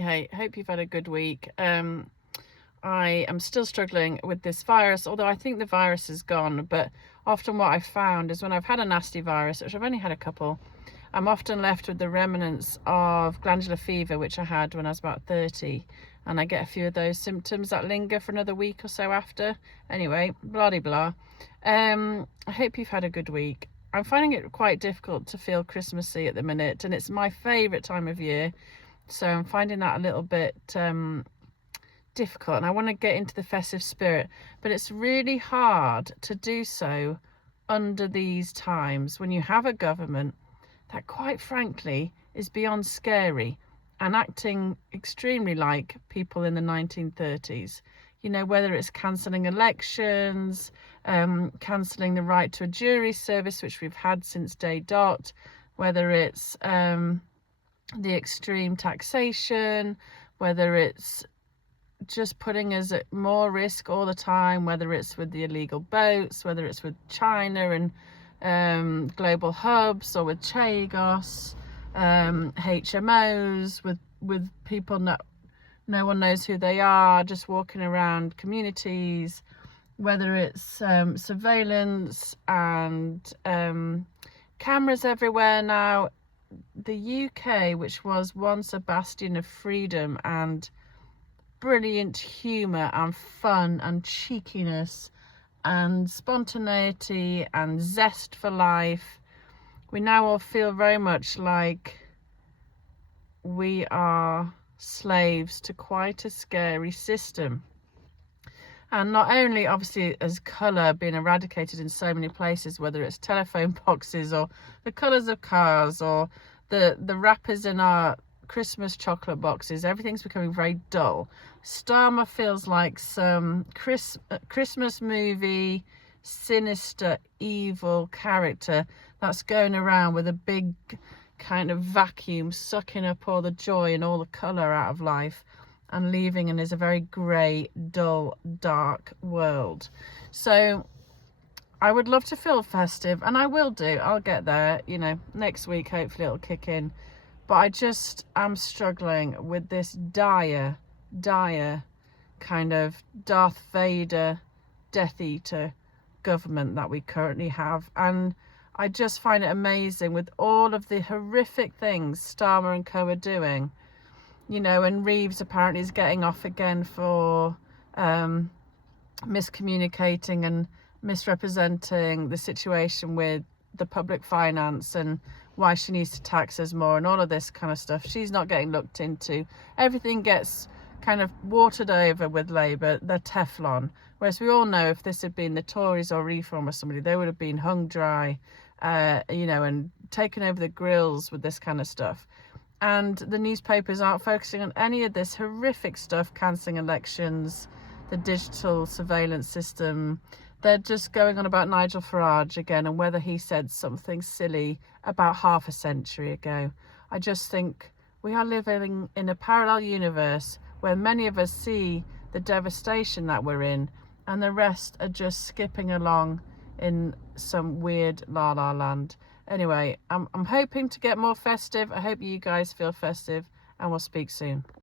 Hey, hope you've had a good week. I am still struggling with this virus, although I think the virus is gone. But often what I've found is when I've had a nasty virus, which I've only had a couple, I'm often left with the remnants of glandular fever, which I had when I was about 30. And I get a few of those symptoms that linger for another week or so after. Anyway, blah de blah. I hope you've had a good week. I'm finding it quite difficult to feel Christmassy at the minute, and it's my favourite time of year. So I'm finding that a little bit difficult, and I want to get into the festive spirit, but it's really hard to do so under these times when you have a government that, quite frankly, is beyond scary and acting extremely like people in the 1930s. You know, whether it's cancelling elections, cancelling the right to a jury service, which we've had since day dot, whether it's the extreme taxation, whether it's just putting us at more risk all the time, whether it's with the illegal boats, whether it's with China and global hubs, or with Chagos, HMOs, with people no one knows who they are, just walking around communities, whether it's surveillance and cameras everywhere now. The UK, which was once a bastion of freedom and brilliant humour and fun and cheekiness and spontaneity and zest for life, we now all feel very much like we are slaves to quite a scary system. And not only, obviously, has colour been eradicated in so many places, whether it's telephone boxes or the colours of cars or the wrappers in our Christmas chocolate boxes, everything's becoming very dull. Starmer feels like some Christmas movie, sinister, evil character that's going around with a big kind of vacuum, sucking up all the joy and all the colour out of life, and leaving and is a very grey, dull, dark world. So I would love to feel festive, and I will do. I'll get there, next week hopefully it'll kick in. But I just am struggling with this dire kind of Darth Vader, Death Eater government that we currently have. And I just find it amazing with all of the horrific things Starmer and co are doing. And Reeves apparently is getting off again for miscommunicating and misrepresenting the situation with the public finance and why she needs to tax us more and all of this kind of stuff. She's not getting looked into. Everything gets kind of watered over with Labour. They're Teflon. Whereas we all know if this had been the Tories or Reform or somebody, they would have been hung dry, and taken over the grills with this kind of stuff. And the newspapers aren't focusing on any of this horrific stuff, cancelling elections, the digital surveillance system. They're just going on about Nigel Farage again and whether he said something silly about half a century ago. I just think we are living in a parallel universe where many of us see the devastation that we're in, and the rest are just skipping along in some weird la-la land. Anyway, I'm hoping to get more festive. I hope you guys feel festive, and we'll speak soon.